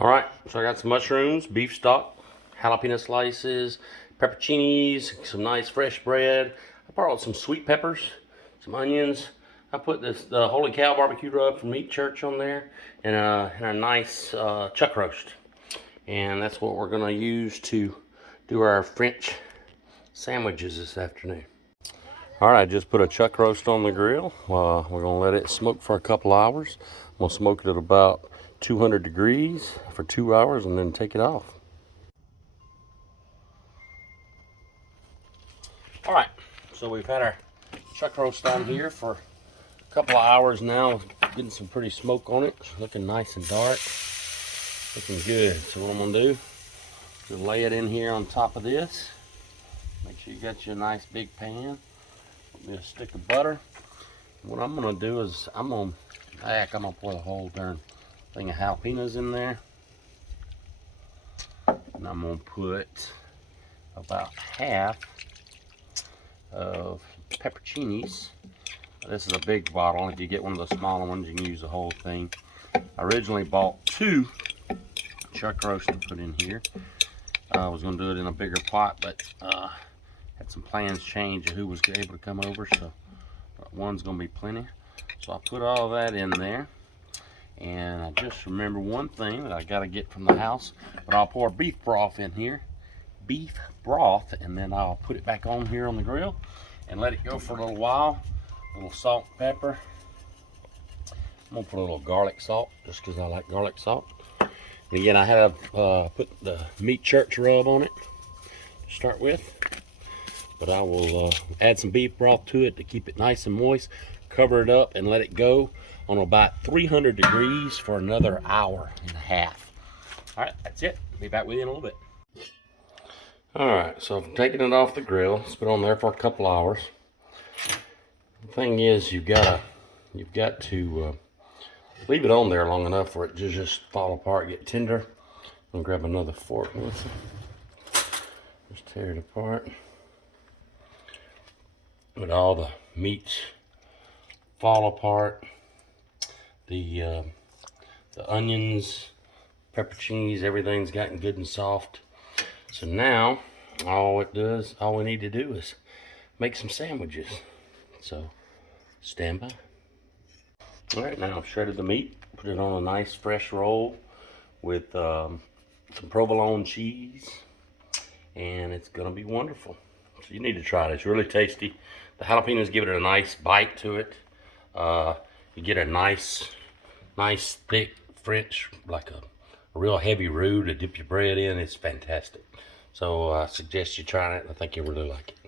All right, so I got some mushrooms, beef stock, jalapeno slices, pepperoncinis, some nice fresh bread. I borrowed some sweet peppers, some onions. I put the Holy Cow barbecue rub from Meat Church on there, and a nice chuck roast. And that's what we're gonna use to do our French sandwiches this afternoon. All right, just put a chuck roast on the grill. We're gonna let it smoke for a couple hours. I'm gonna smoke it at about 200 degrees for 2 hours and then take it off. All right, so we've had our chuck roast on here for a couple of hours now, getting some pretty smoke on it. It's looking nice and dark, looking good. So what I'm gonna do is lay it in here on top of this. Make sure you got your nice big pan. Put me a stick of butter. What I'm gonna do is I'm gonna pour the whole darn thing of jalapenos in there, and I'm gonna put about half of pepperoncinis. This is a big bottle. If you get one of the smaller ones, you can use the whole thing. I originally bought 2 chuck roasts to put in here. I was gonna do it in a bigger pot, but had some plans change of who was able to come over, so one's gonna be plenty. So I put all of that in there, and I just remember one thing that I gotta get from the house, but I'll pour beef broth in here. Beef broth, and then I'll put it back on here on the grill and let it go for a little while. A little salt and pepper. I'm gonna put a little garlic salt just because I like garlic salt. And again, I have put the Meat Church rub on it to start with, but I will add some beef broth to it to keep it nice and moist. Cover it up and let it go on about 300 degrees for another hour and a half. All right, that's it. Be back with you in a little bit. All right, so I've taken it off the grill. It's been on there for a couple hours. The thing is, you've got to leave it on there long enough for it to just fall apart, get tender. I'm gonna grab another fork with it. Just tear it apart. With all the meats fall apart, the onions, pepperoncinis, everything's gotten good and soft. So now all we need to do is make some sandwiches. So stand by. All right, now I've shredded the meat, put it on a nice fresh roll with some provolone cheese, and it's gonna be wonderful. So you need to try it. It's really tasty. The jalapenos give it a nice bite to it. You get a nice thick French, like a real heavy roux to dip your bread in. It's fantastic. So I suggest you try it. I think you'll really like it.